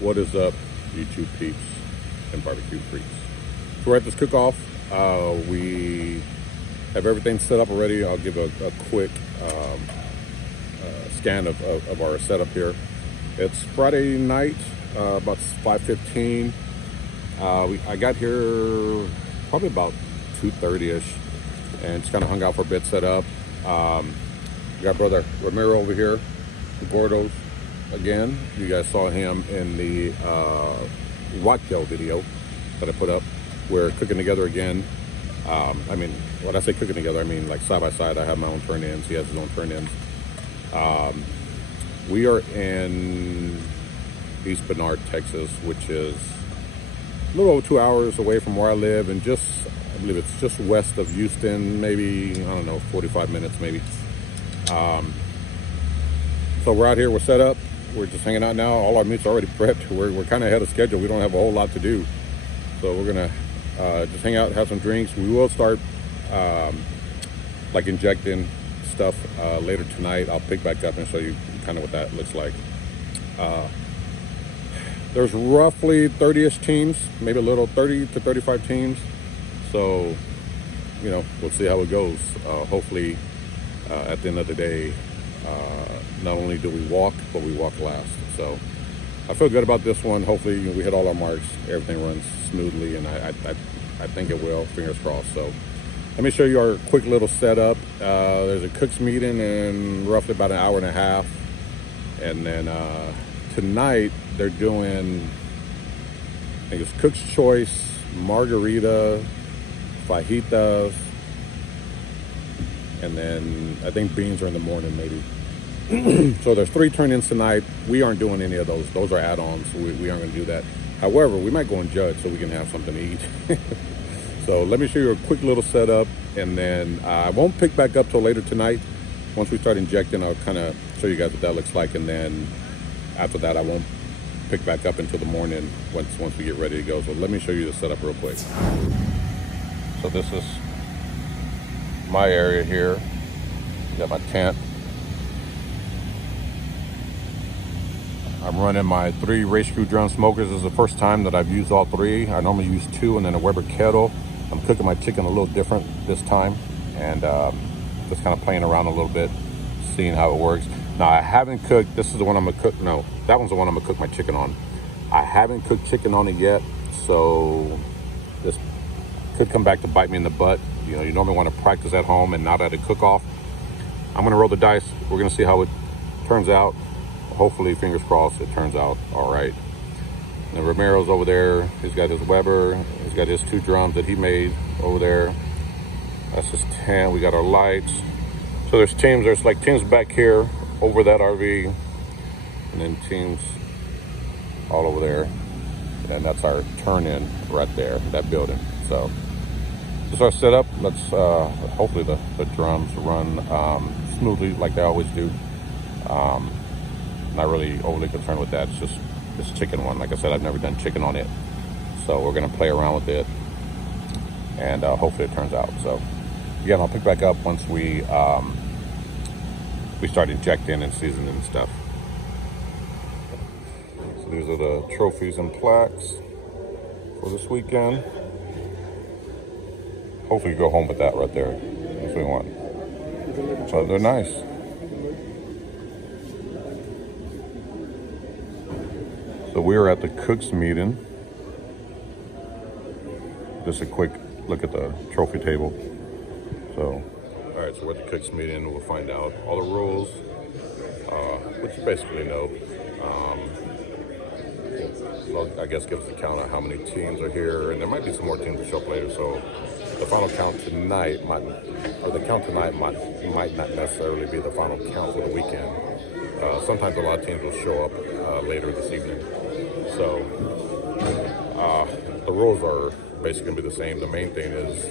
What is up, YouTube peeps and barbecue freaks? So we're at this cook-off. We have everything set up already. I'll give a quick scan of our setup here. It's Friday night, about 5:15. I got here probably about 2:30ish and just kind of hung out for a bit, set up. We got brother Ramiro over here, the Gordos again. You guys saw him in the Rockdale video that I put up. We're cooking together again. I mean, when I say cooking together, I mean like side by side. I have my own turn-ins, he has his own turn-ins. We are in East Bernard, Texas, which is a little over 2 hours away from where I live, and I believe it's just west of Houston, maybe, I don't know, 45 minutes maybe. So we're out here, we're set up, we're just hanging out now. All our meat's already prepped. We're kind of ahead of schedule. We don't have a whole lot to do. So we're gonna just hang out, have some drinks. We will start like injecting stuff later tonight. I'll pick back up and show you kind of what that looks like. There's roughly 30-ish teams, maybe a little, 30 to 35 teams. So, you know, we'll see how it goes. Hopefully, at the end of the day, not only do we walk, but we walk last. So I feel good about this one. Hopefully we hit all our marks, everything runs smoothly, and I think it will, fingers crossed. So let me show you our quick little setup. There's a cook's meeting in roughly about an hour and a half. And then tonight they're doing, I think it's Cook's Choice, margarita, fajitas, and then I think beans are in the morning maybe. So there's 3 turn-ins tonight. We aren't doing any of those. Those are add-ons. We aren't gonna do that. However, we might go and judge so we can have something to eat. So let me show you a quick little setup, and then I won't pick back up till later tonight. Once we start injecting, I'll kind of show you guys what that looks like, and then after that I won't pick back up until the morning once we get ready to go. So let me show you the setup real quick. So this is my area here. Got my tent. I'm running my 3 race screw drum smokers. This is the first time that I've used all 3. I normally use 2 and then a Weber kettle. I'm cooking my chicken a little different this time, and just kind of playing around a little bit, seeing how it works. Now I haven't cooked, this is the one I'm gonna cook, no, that one's the one I'm gonna cook my chicken on. I haven't cooked chicken on it yet, so this could come back to bite me in the butt. You know, you normally want to practice at home and not at a cook-off. I'm gonna roll the dice. We're gonna see how it turns out. Hopefully, fingers crossed, it turns out all right. And Ramiro's over there. He's got his Weber. He's got his 2 drums that he made over there. That's his tent. We got our lights. So there's teams. There's like teams back here over that RV, and then teams all over there. And that's our turn-in right there, that building. So this is our setup. Let's hopefully the drums run smoothly like they always do. Not really overly concerned with that. It's just this chicken one. Like I said, I've never done chicken on it, so we're gonna play around with it, and hopefully it turns out. So again, I'll pick back up once we start injecting and seasoning and stuff. So these are the trophies and plaques for this weekend. Hopefully you go home with that right there. That's what we want. So they're nice. So we are at the cook's meeting. Just a quick look at the trophy table. So, all right, so we're at the cook's meeting. We'll find out all the rules, which you basically know. Well, I guess gives the count of how many teams are here, and there might be some more teams to show up later. So the final count tonight might not necessarily be the final count for the weekend. Sometimes a lot of teams will show up later this evening. So the rules are basically gonna be the same. The main thing is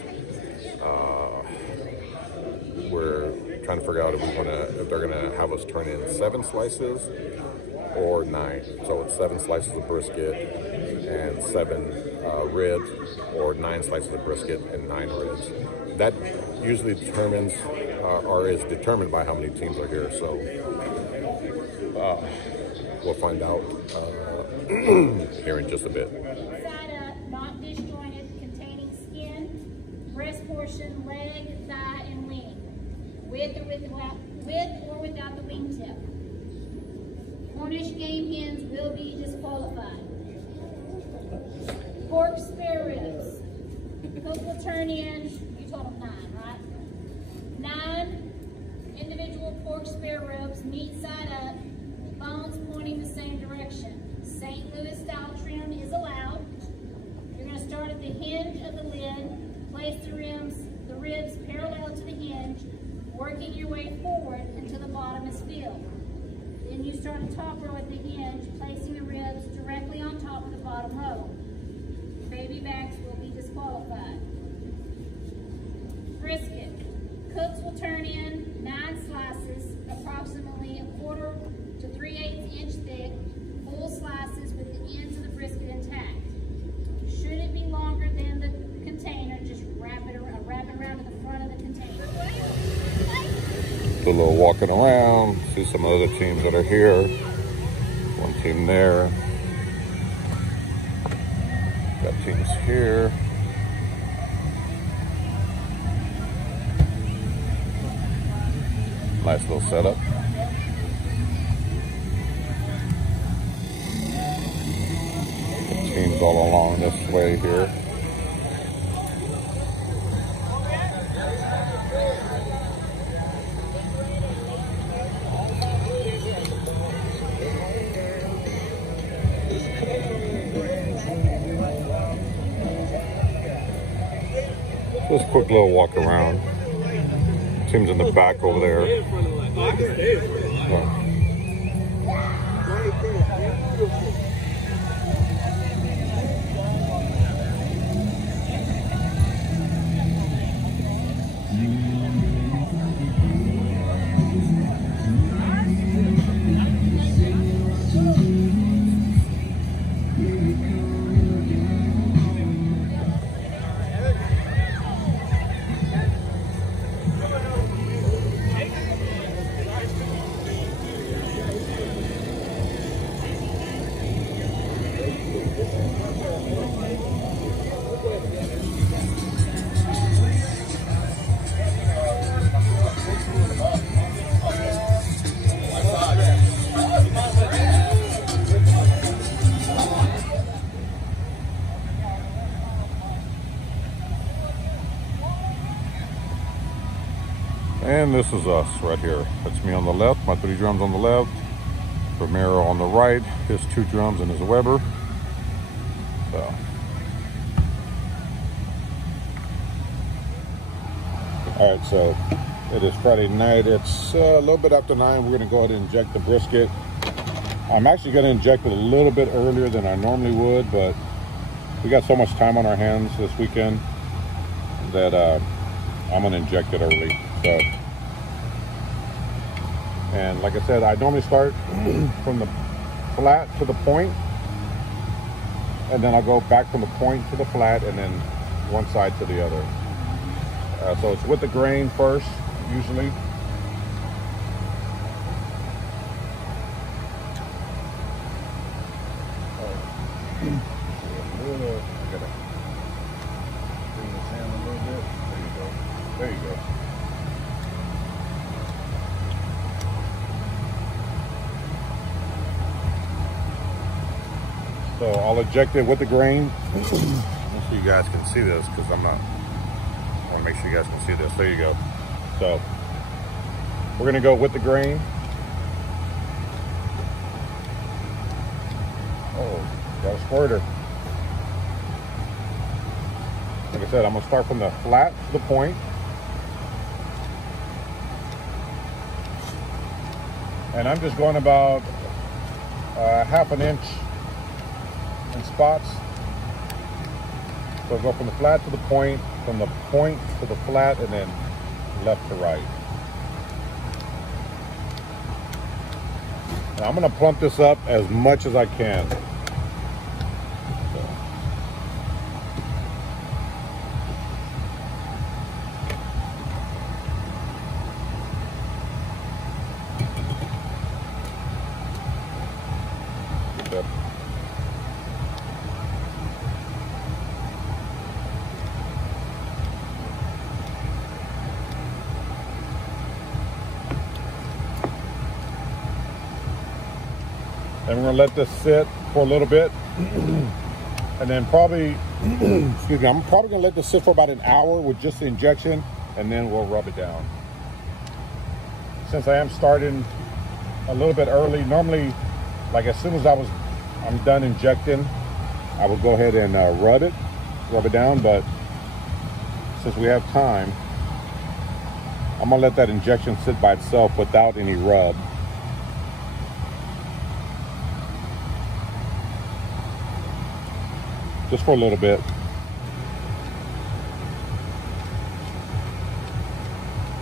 we're trying to figure out if they're gonna have us turn in 7 slices or 9. So it's 7 slices of brisket and 7 ribs, or 9 slices of brisket and 9 ribs. That usually determines or is determined by how many teams are here. So We'll find out here in just a bit. Side up, not disjointed, containing skin, breast portion, leg, thigh, and wing, with or without the wingtip. Cornish game hens will be disqualified. Pork spare ribs. Cook will turn in, you told them 9, right? 9 individual pork spare ribs, meat side up, bones pointing the same direction. St. Louis style trim is allowed. You're going to start at the hinge of the lid, place the ribs parallel to the hinge, working your way forward until the bottom is filled. Then you start a top row at the hinge, placing the ribs directly on top of the bottom row. Baby backs will be disqualified. Brisket. Cooks will turn in 9 slices, approximately 1/4 to 3/8 inch thick, full slices with the ends of the brisket intact. Should it be longer than the container, just wrap it around to the front of the container. Do a little walking around, see some other teams that are here. One team there. Got teams here. Nice little setup. Teams all along this way here. Just a quick little walk around. Teams in the back over there. And this is us right here. That's me on the left, my 3 drums on the left, Romero on the right, his 2 drums and his Weber. So. All right, so it is Friday night. It's a little bit after 9. We're gonna go ahead and inject the brisket. I'm actually gonna inject it a little bit earlier than I normally would, but we got so much time on our hands this weekend that I'm gonna inject it early. So, and like I said, I normally start from the flat to the point, and then I'll go back from the point to the flat, and then one side to the other. So it's with the grain first, usually. There you go. So I'll eject it with the grain. Make sure you guys can see this, because I want to make sure you guys can see this. There you go. So we're gonna go with the grain. Oh, got a squirter. Like I said, I'm gonna start from the flat to the point. And I'm just going about 1/2 inch in spots. So go from the flat to the point, from the point to the flat, and then left to right. Now I'm gonna plump this up as much as I can. And we're gonna let this sit for a little bit. And then probably, excuse me, I'm probably gonna let this sit for about an hour with just the injection, and then we'll rub it down. Since I am starting a little bit early, normally, like as soon as I'm done injecting, I will go ahead and rub it down, but since we have time, I'm gonna let that injection sit by itself without any rub. Just for a little bit.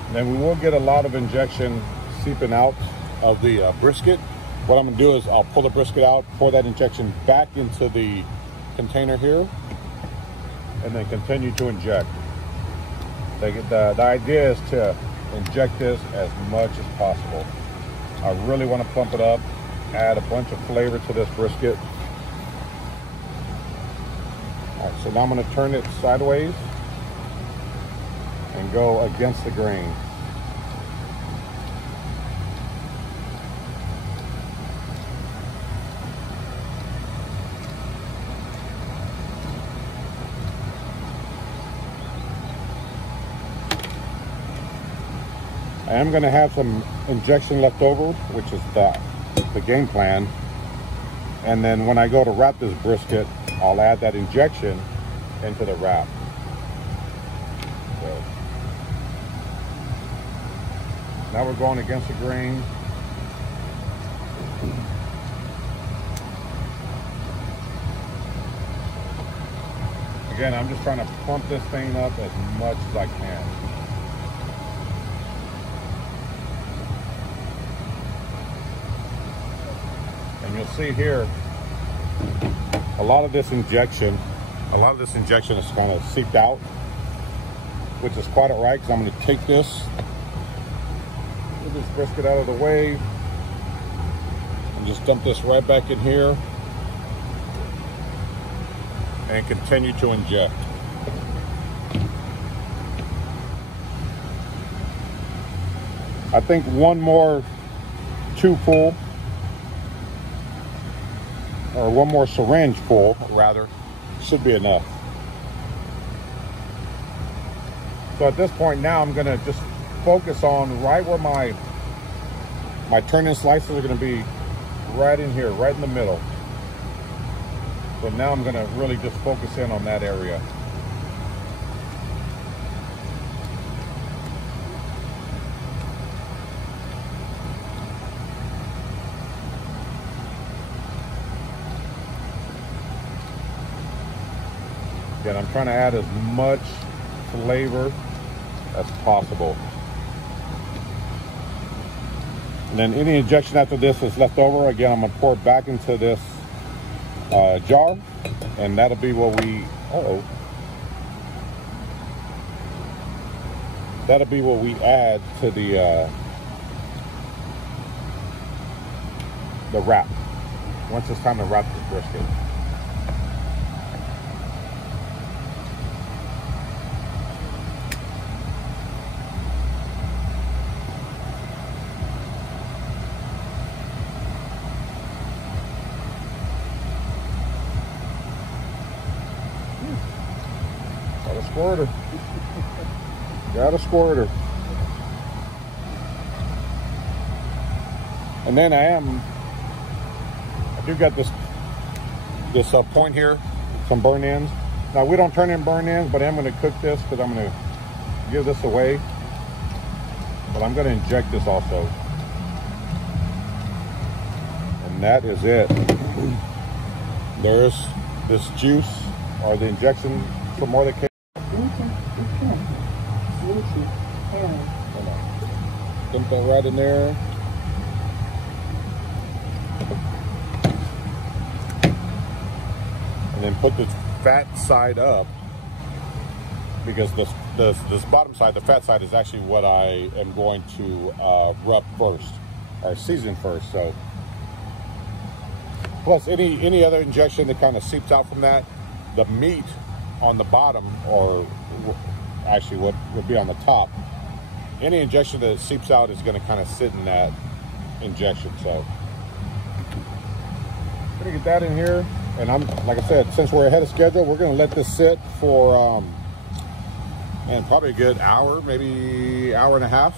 And then we will get a lot of injection seeping out of the brisket. What I'm gonna do is I'll pull the brisket out, pour that injection back into the container here, and then continue to inject. The idea is to inject this as much as possible. I really want to pump it up, add a bunch of flavor to this brisket. All right, so now I'm going to turn it sideways and go against the grain. I am going to have some injection left over, which is the game plan. And then when I go to wrap this brisket, I'll add that injection into the wrap. So now we're going against the grain. Again, I'm just trying to pump this thing up as much as I can. And you'll see here, a lot of this injection is kind of seeped out, which is quite all right, because I'm going to take this, move this brisket out of the way, and just dump this right back in here, and continue to inject. I think one more tube full, or one more syringe full, rather, should be enough. So at this point now, I'm gonna just focus on right where my turn-in slices are gonna be, right in here, right in the middle. So now I'm gonna really just focus in on that area. Again, I'm trying to add as much flavor as possible. And then any injection after this is left over, again, I'm gonna pour it back into this jar, and that'll be what that'll be what we add to the wrap, once it's time to wrap this brisket. Squirter. Got a squirter. And then I do got this point here, some burn ends. Now we don't turn in burn ends, but I'm going to cook this because I'm going to give this away. But I'm going to inject this also. And that is it. There's this juice, or the injection, some more that came. Dump that right in there. And then put the fat side up, because this bottom side, the fat side, is actually what I am going to rub first, or season first. So plus any other injection that kind of seeps out from that, the meat on the bottom, or actually what would be on the top, any injection that seeps out is going to kind of sit in that injection. So gonna get that in here, and I'm, like I said, since we're ahead of schedule, we're gonna let this sit for and probably a good hour, maybe hour and a half,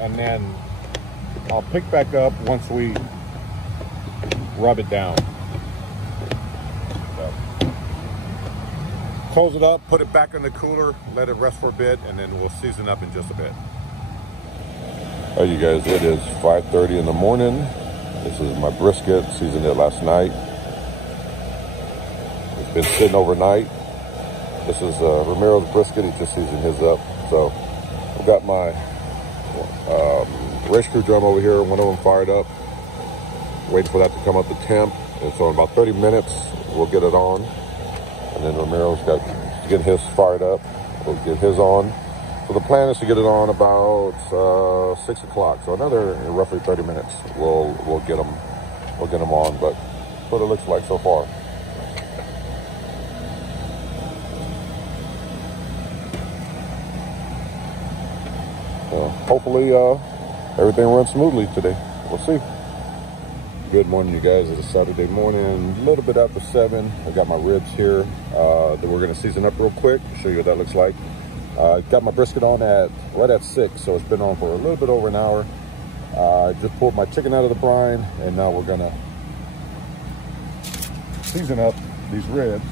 and then I'll pick back up once we rub it down. So, close it up, put it back in the cooler, let it rest for a bit, and then we'll season up in just a bit. All right, you guys, it is 5:30 in the morning. This is my brisket, seasoned it last night. It's been sitting overnight. This is Romero's brisket. He just seasoned his up. So I've got my rescue drum over here, one of them fired up. Waiting for that to come up to temp. And so in about 30 minutes, we'll get it on. And then Romero's got to get his fired up. We'll get his on. So the plan is to get it on about 6 o'clock. So another roughly 30 minutes, we'll get them on. But that's what it looks like so far. Hopefully everything runs smoothly today. We'll see. Good morning, you guys. It's a Saturday morning, a little bit after 7. I got my ribs here that we're going to season up real quick. Show you what that looks like. Got my brisket on right at 6, so it's been on for a little bit over an hour. I just pulled my chicken out of the brine, and now we're going to season up these ribs.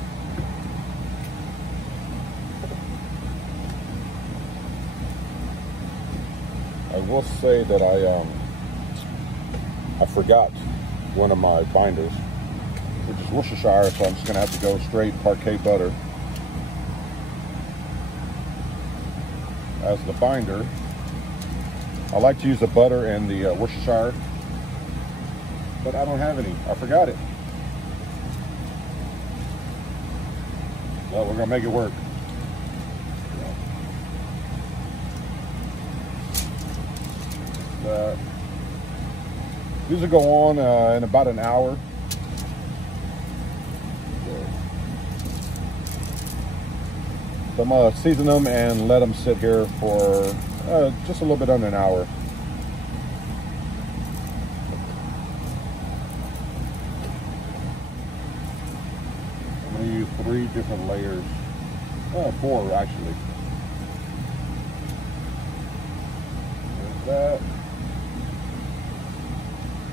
I will say that I forgot one of my binders, which is Worcestershire, so I'm just gonna have to go straight parquet butter as the binder. I like to use the butter and the Worcestershire, but I don't have any. I forgot it. Well, we're gonna make it work. These will go on in about an hour. So I'm gonna season them and let them sit here for just a little bit under an hour. I'm gonna use 3 different layers, 4 actually. There's that.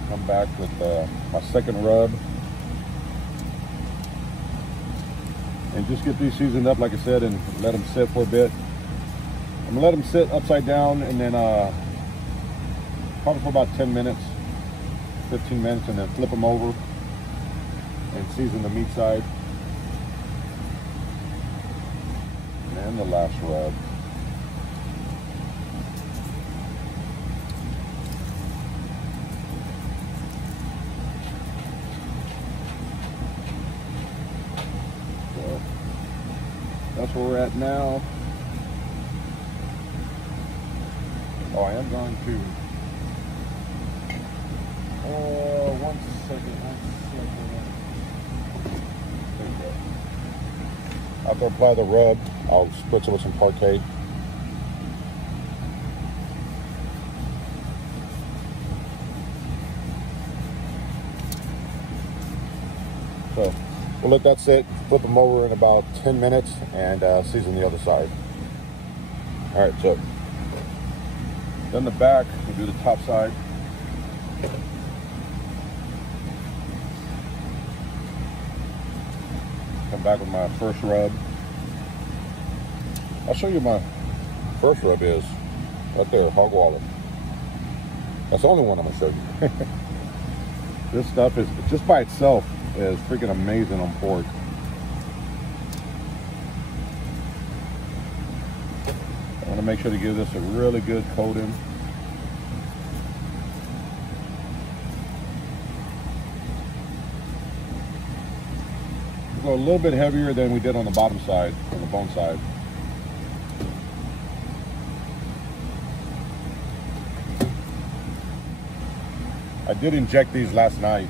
Come back with my second rub, and just get these seasoned up, like I said, and let them sit for a bit. I'm gonna let them sit upside down, and then probably for about 10 minutes, 15 minutes, and then flip them over and season the meat side, and the last rub. That's where we're at now. Oh, I am going to. One second. There you go. After I apply the rub, I'll spritz it with some parquet. So we'll let that sit, flip them over in about 10 minutes, and season the other side. All right, so then the back, we'll do the top side. Come back with my first rub. I'll show you my first rub is right there, hog wallet. That's the only one I'm gonna show you. This stuff is, just by itself, is freaking amazing on pork. I want to make sure to give this a really good coating. We'll go a little bit heavier than we did on the bottom side, on the bone side. I did inject these last night,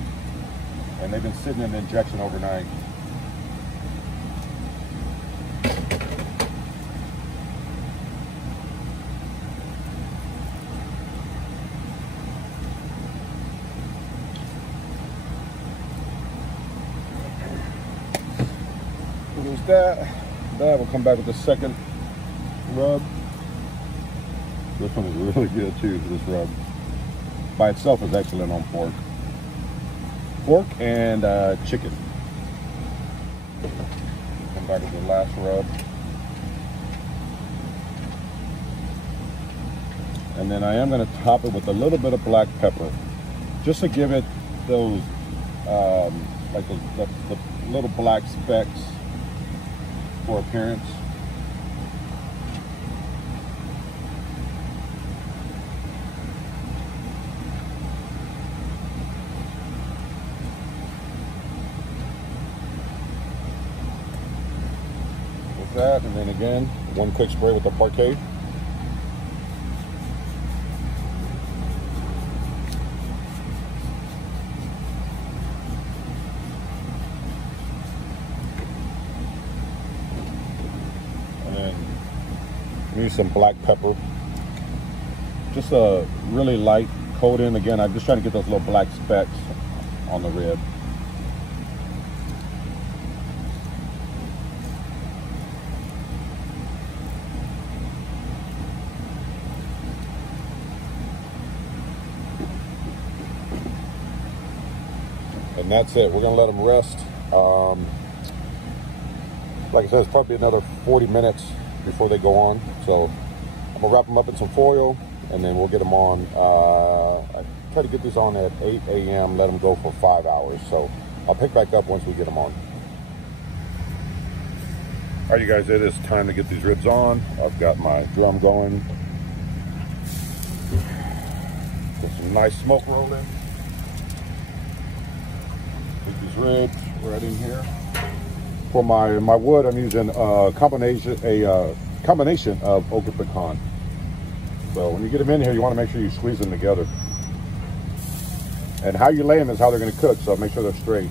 and they've been sitting in the injection overnight. Use that. We'll come back with the second rub. This one is really good too, this rub. By itself is excellent on pork. Pork and chicken. Come back with the last rub. And then I am going to top it with a little bit of black pepper, just to give it those, like the little black specks for appearance. With that, and then again, one quick spray with the parquet. Use some black pepper, just a really light coating. Again, I'm just trying to get those little black specks on the rib. And that's it. We're gonna let them rest. Like I said, it's probably another 40 minutes before they go on. So I'm gonna wrap them up in some foil, and then we'll get them on. I try to get these on at 8 a.m. let them go for 5 hours. So I'll pick back up once we get them on. All right, you guys, it is time to get these ribs on. I've got my drum going. Put some nice smoke rolling. Put these ribs right in here. For my wood, I'm using a combination of oak and pecan. So when you get them in here, you want to make sure you squeeze them together. And how you lay them is how they're going to cook, so make sure they're straight.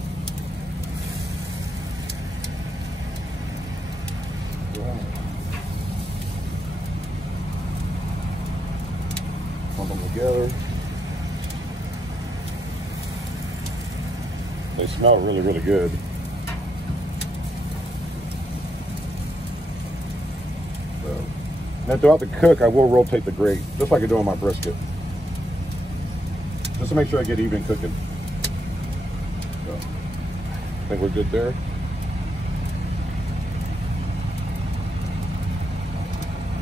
Put them together. They smell really, really good. Now throughout the cook, I will rotate the grate, just like I do on my brisket, just to make sure I get even cooking. So, I think we're good there.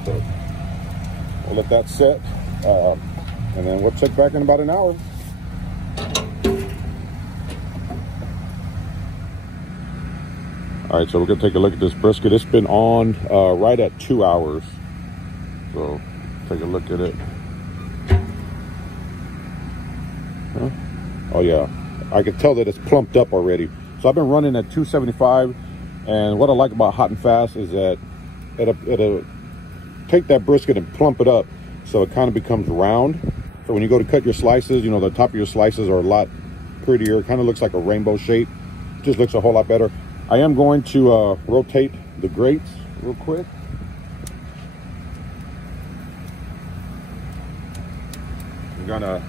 So, we'll let that set, and then we'll check back in about an hour. All right, so we're gonna take a look at this brisket. It's been on right at 2 hours. So take a look at it. Huh? Oh yeah, I can tell that it's plumped up already. So I've been running at 275, and what I like about hot and fast is that it'll take that brisket and plump it up so it kind of becomes round. So when you go to cut your slices, you know, the top of your slices are a lot prettier. It kind of looks like a rainbow shape. It just looks a whole lot better. I am going to rotate the grates real quick. I'm gonna,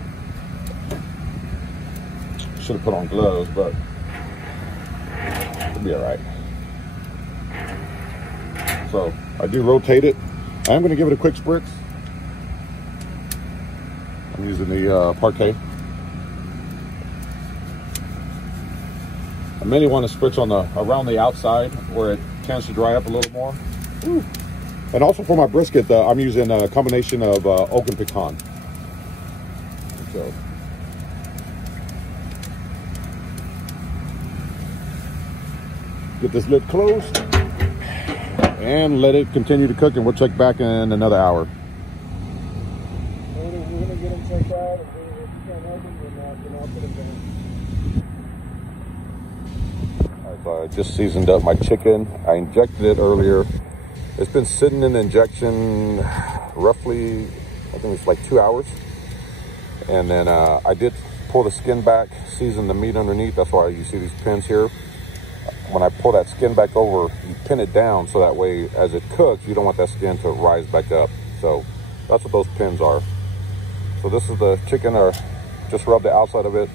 should have put on gloves, but it'll be all right. So I do rotate it. I am gonna give it a quick spritz. I'm using the parquet. I mainly want to spritz on around the outside where it tends to dry up a little more. Ooh. And also for my brisket, I'm using a combination of oak and pecan. So, get this lid closed and let it continue to cook, and we'll check back in another hour. We're going to get them checked out. If you can't help them, then I'll put them down. All right, so I just seasoned up my chicken. I injected it earlier. It's been sitting in the injection roughly, I think it's like 2 hours. And then I did pull the skin back, season the meat underneath. That's why you see these pins here. When I pull that skin back over, you pin it down so that way as it cooks, you don't want that skin to rise back up. So that's what those pins are. So this is the chicken, or just rub the outside of it.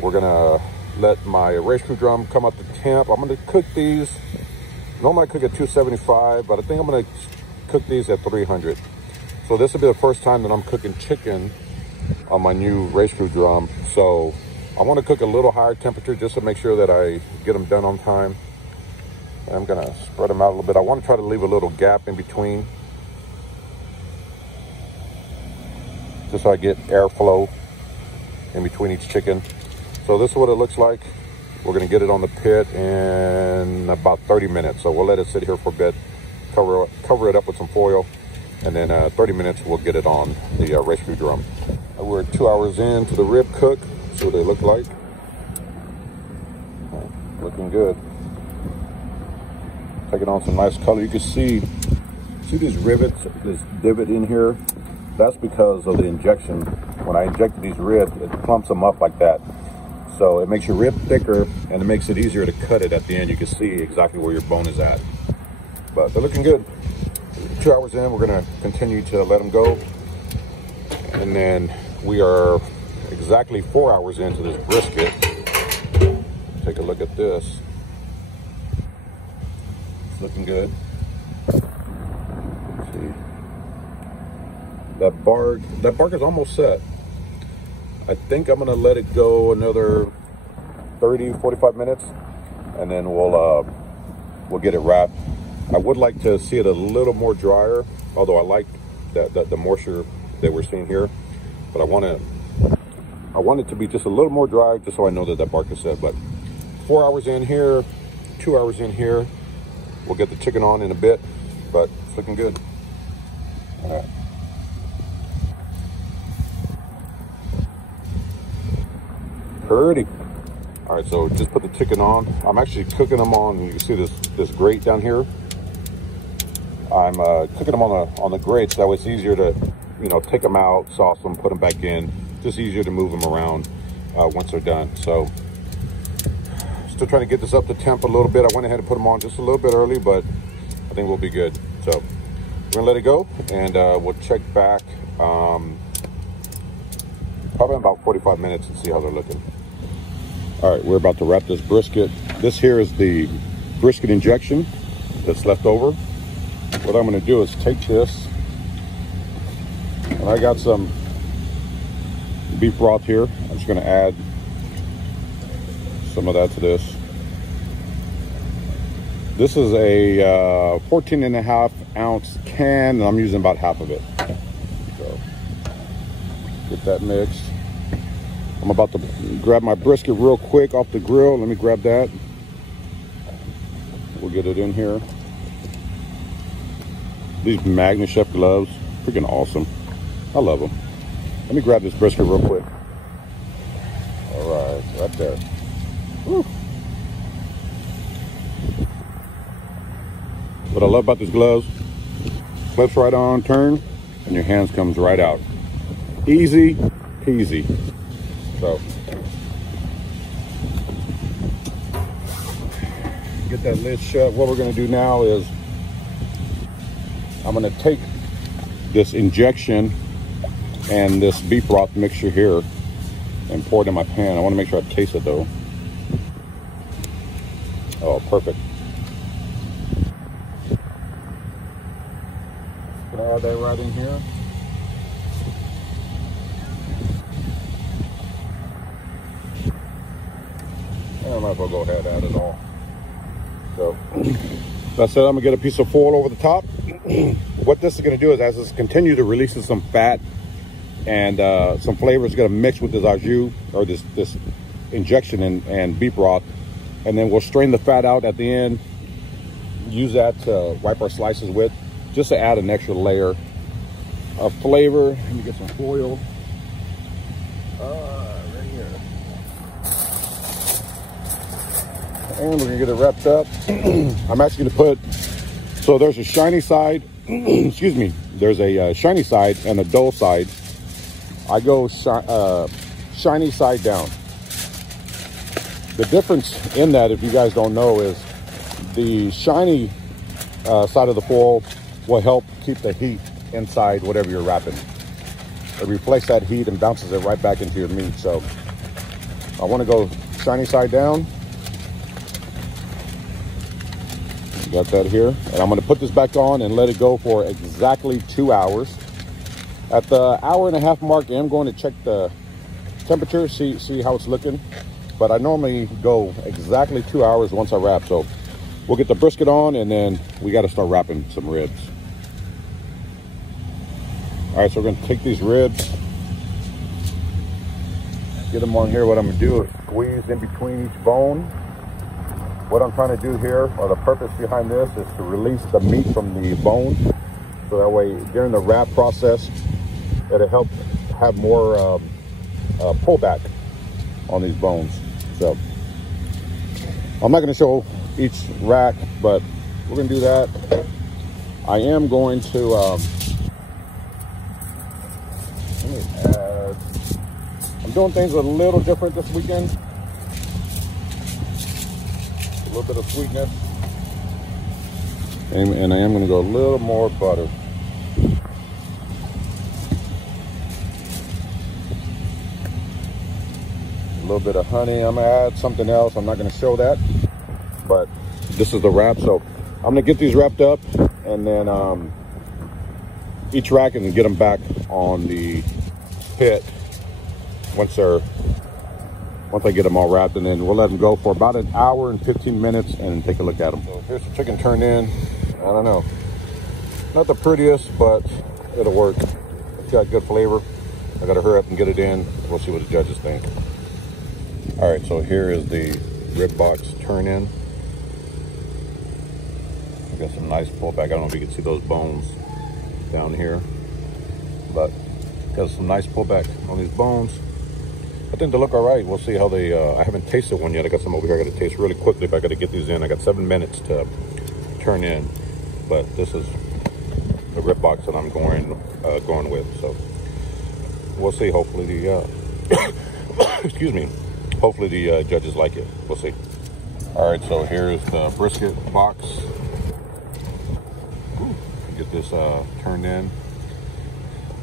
We're gonna let my race crew drum come up to temp. I'm gonna cook these Normally I cook at 275, but I think I'm gonna cook these at 300. So this will be the first time that I'm cooking chicken on my new race crew drum. So I want to cook a little higher temperature just to make sure that I get them done on time. I'm gonna spread them out a little bit. I want to try to leave a little gap in between, just so I get airflow in between each chicken. So this is what it looks like. We're gonna get it on the pit in about 30 minutes. So we'll let it sit here for a bit, cover it up with some foil, and then 30 minutes we'll get it on the race crew drum. We're 2 hours into the rib cook. See what they look like. Looking good. Taking on some nice color. You can see these rivets, this divot in here. That's because of the injection. When I injected these ribs, it plumps them up like that. So it makes your rib thicker and it makes it easier to cut it at the end. You can see exactly where your bone is at. But they're looking good. 2 hours in, we're gonna continue to let them go. And then we are exactly 4 hours into this brisket. Take a look at this. It's looking good. Let's see. That bark is almost set. I think I'm gonna let it go another 30, 45 minutes, and then we'll get it wrapped. I would like to see it a little more drier, although I like the moisture that we're seeing here, but I want it to be just a little more dry, just so I know that bark is set. But 4 hours in here, 2 hours in here. We'll get the chicken on in a bit, but it's looking good. All right. Pretty. All right, so just put the chicken on. I'm actually cooking them on, you can see this grate down here. I'm cooking them on the grate, so that way it's easier to, you know, take them out, sauce them, put them back in. Just easier to move them around once they're done. So still trying to get this up to temp a little bit. I went ahead and put them on just a little bit early, but I think we'll be good. So we're gonna let it go, and we'll check back probably in about 45 minutes and see how they're looking. All right, we're about to wrap this brisket. This here is the brisket injection that's left over. What I'm gonna do is take this, and I got some beef broth here. I'm just gonna add some of that to this. This is a 14.5-ounce can, and I'm using about half of it. So get that mixed. I'm about to grab my brisket real quick off the grill. Let me grab that. We'll get it in here. These Magna Chef gloves, freaking awesome. I love them. Let me grab this brisket real quick. All right, right there. Woo. What I love about these gloves, clips right on, turn, and your hands comes right out. Easy peasy. So get that lid shut. What we're gonna do now is I'm gonna take this injection and this beef broth mixture here and pour it in my pan. I wanna make sure I taste it though. Oh, perfect. Can I add that right in here? I might as well go ahead and add it all. So that's it. I'm gonna get a piece of foil over the top. What this is gonna do is, as this continue to release some fat and some flavor, is gonna mix with this au jus, or this injection and beef broth, and then we'll strain the fat out at the end. Use that to wipe our slices with, just to add an extra layer of flavor. Let me get some foil. Right here. And we're gonna get it wrapped up. I'm actually gonna put, so there's a shiny side, excuse me, there's a shiny side and a dull side. I go shiny side down. The difference in that, if you guys don't know, is the shiny side of the foil will help keep the heat inside whatever you're wrapping. It reflects that heat and bounces it right back into your meat. So I want to go shiny side down. Got that here. And I'm gonna put this back on and let it go for exactly 2 hours. At the hour-and-a-half mark, I'm going to check the temperature, see how it's looking. But I normally go exactly 2 hours once I wrap. So we'll get the brisket on, and then we got to start wrapping some ribs. All right, so we're gonna take these ribs, get them on here. What I'm gonna do is squeeze in between each bone. What I'm trying to do here, or the purpose behind this, is to release the meat from the bone. So that way, during the wrap process, it'll help have more pullback on these bones. So I'm not going to show each rack, but we're going to do that. I am going to let me add. I'm doing things a little different this weekend. A little bit of sweetness, and I am going to go a little more butter. A little bit of honey. I'm gonna add something else. I'm not gonna show that, but this is the wrap. So I'm gonna get these wrapped up, and then each rack, and get them back on the pit once I get them all wrapped, and then we'll let them go for about an hour and 15 minutes and take a look at them. So here's the chicken turned in. I don't know, not the prettiest, but it'll work. It's got good flavor. I gotta hurry up and get it in. We'll see what the judges think. All right, so here is the rib box turn in. I got some nice pullback. I don't know if you can see those bones down here, but got some nice pullback on these bones. I think they look all right. We'll see how they, I haven't tasted one yet. I got some over here I got to taste really quickly if I got to get these in. I got 7 minutes to turn in, but this is the rib box that I'm going with. So we'll see. Hopefully the, excuse me. Hopefully the judges like it. We'll see. All right, so here's the brisket box. Get this turned in.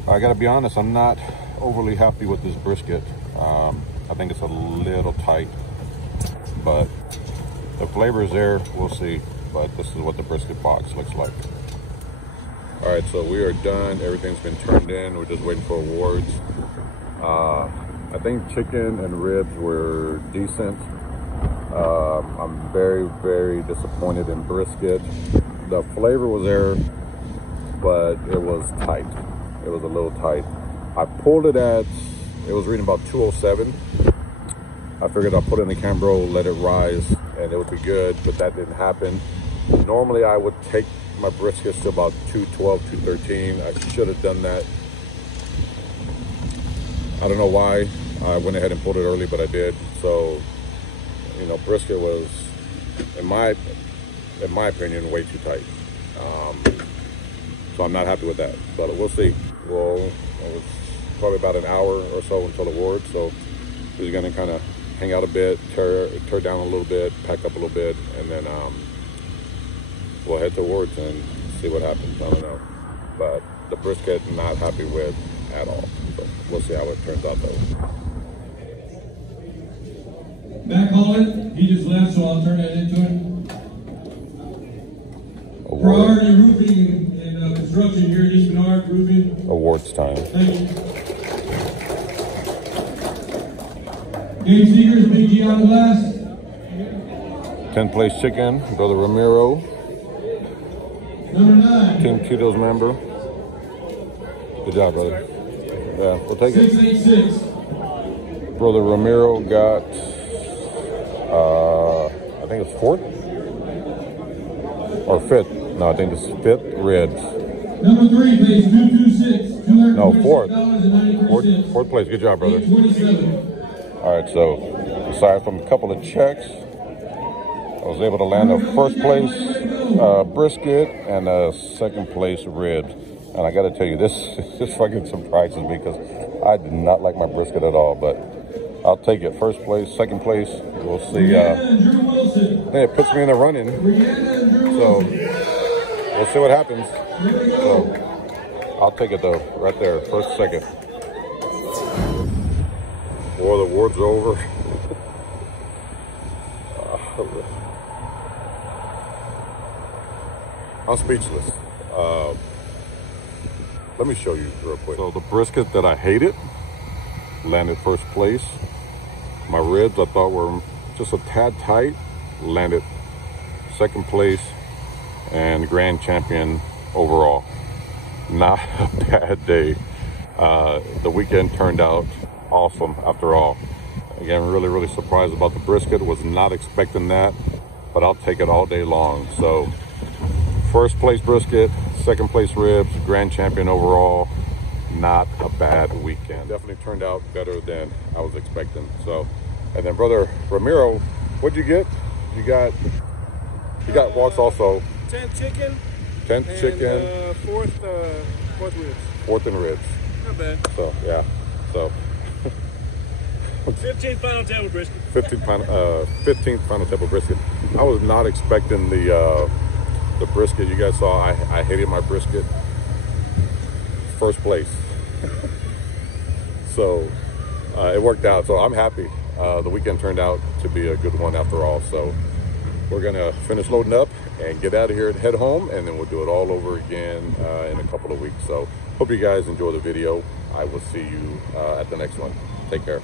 I gotta be honest, I'm not overly happy with this brisket. I think it's a little tight, but the flavor is there. We'll see. But this is what the brisket box looks like. All right, so we are done. Everything's been turned in. We're just waiting for awards. I think chicken and ribs were decent. I'm very, very disappointed in brisket. The flavor was there, but it was tight. It was a little tight. I pulled it at, it was reading about 207. I figured I'll put it in the camera roll, let it rise, and it would be good, but that didn't happen. Normally I would take my briskets to about 212, 213. I should have done that. I don't know why I went ahead and pulled it early, but I did. So, you know, brisket was, in my opinion, way too tight. So I'm not happy with that, but we'll see. Well, it was probably about an hour or so until awards. So we're gonna kind of hang out a bit, tear down a little bit, pack up a little bit, and then we'll head to awards and see what happens. I don't know, but the brisket I'm not happy with at all. So we'll see how it turns out though. Matt Holland, he just left, so I'll turn that into it. Priority Roofing and Construction here at East Menard Roofing. Awards time. Thank you. Game Seekers, Big G on the glass. 10th place chicken, Brother Ramiro. Number 9. Team TITO'S member. Good job, brother. Yeah, we'll take it. 686. Brother Ramiro got, I think it's 4th or 5th. No, I think it's 5th ribs. Number 3, base 226. No, 4th. 4th place. Good job, brother. 827. All right, so aside from a couple of checks, I was able to land a 1st place brisket and a 2nd place ribs. And I got to tell you, this fucking surprises me because I did not like my brisket at all. But I'll take it. 1st place, 2nd place. We'll see. I think it puts me in the running. So we'll see what happens. So I'll take it though, right there, 1st, 2nd. Boy, the award's over. I'm speechless. Let me show you real quick. So the brisket that I hated landed first place. My ribs I thought were just a tad tight, landed second place, and grand champion overall. Not a bad day. The weekend turned out awesome after all. Again, really surprised about the brisket. Was not expecting that, but I'll take it all day long. So first place brisket, second place ribs, grand champion overall. Not a bad weekend. Definitely turned out better than I was expecting. So, and then brother Ramiro, what'd you get? You got walks also. 10 chicken. 10 and, chicken. Fourth ribs. Fourth and ribs. Not bad. So yeah. So 15th final table brisket. 15th final table brisket. I was not expecting the brisket. You guys saw I hated my brisket. First place. So it worked out. So I'm happy. The weekend turned out to be a good one after all. So we're gonna finish loading up and get out of here and head home, and then we'll do it all over again in a couple of weeks. So hope you guys enjoy the video. I will see you at the next one. Take care.